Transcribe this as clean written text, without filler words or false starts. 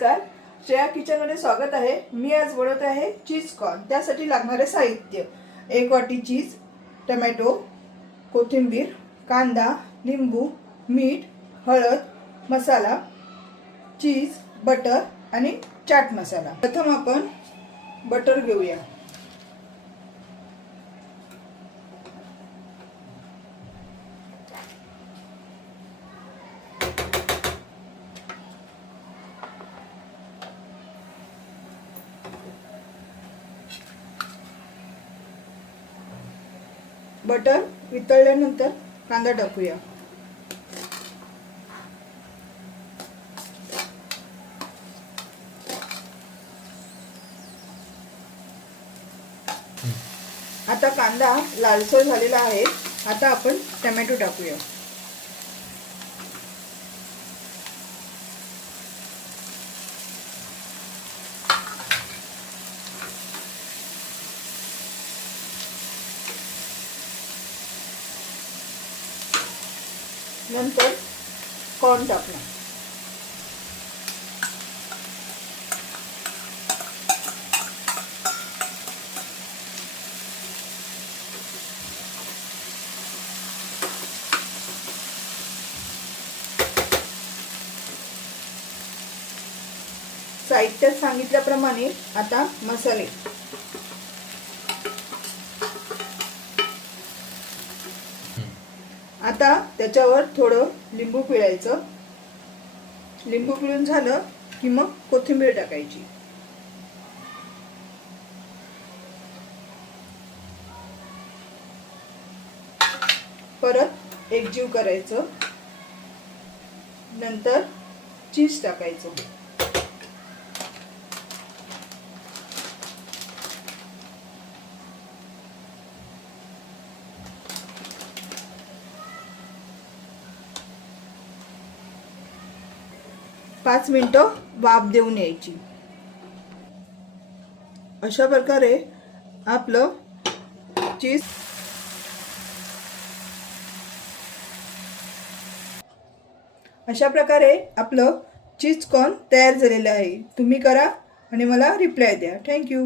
नमस्कार, श्रेया किचनमध्ये स्वागत आहे। मी आज बनवत आहे चीज कॉर्न। त्यासाठी लागणारे साहित्य: 1 वाटी चीज, टोमॅटो, कोथिंबीर, कांदा, लिंबू, मीठ, हळद, मसाला, चीज, बटर आणि चाट मसाला। प्रथम आपण बटर घेऊया। बटर वितळल्यानंतर कांदा टाकूया। आता कांदा लालसर झालेला आहे। आता आपण टोमॅटो टाकूया। नंतर कॉर्न टाकूया। साहित्यात सांगितल्याप्रमाणे आता मसाले: आता त्याच्यावर थोडं लिंबू पिळायचं। लिंबू पिळून झालं की मग कोथिंबीर टाकायची। परत एकजीव करायचं। नंतर चीज टाकायचं। पाच मिनिटं वाफ देऊन यायची। अशा प्रकारे आपलं चीज कॉर्न तयार झालेलं आहे। तुम्ही करा आणि मला रिप्लाय द्या। थँक्यू।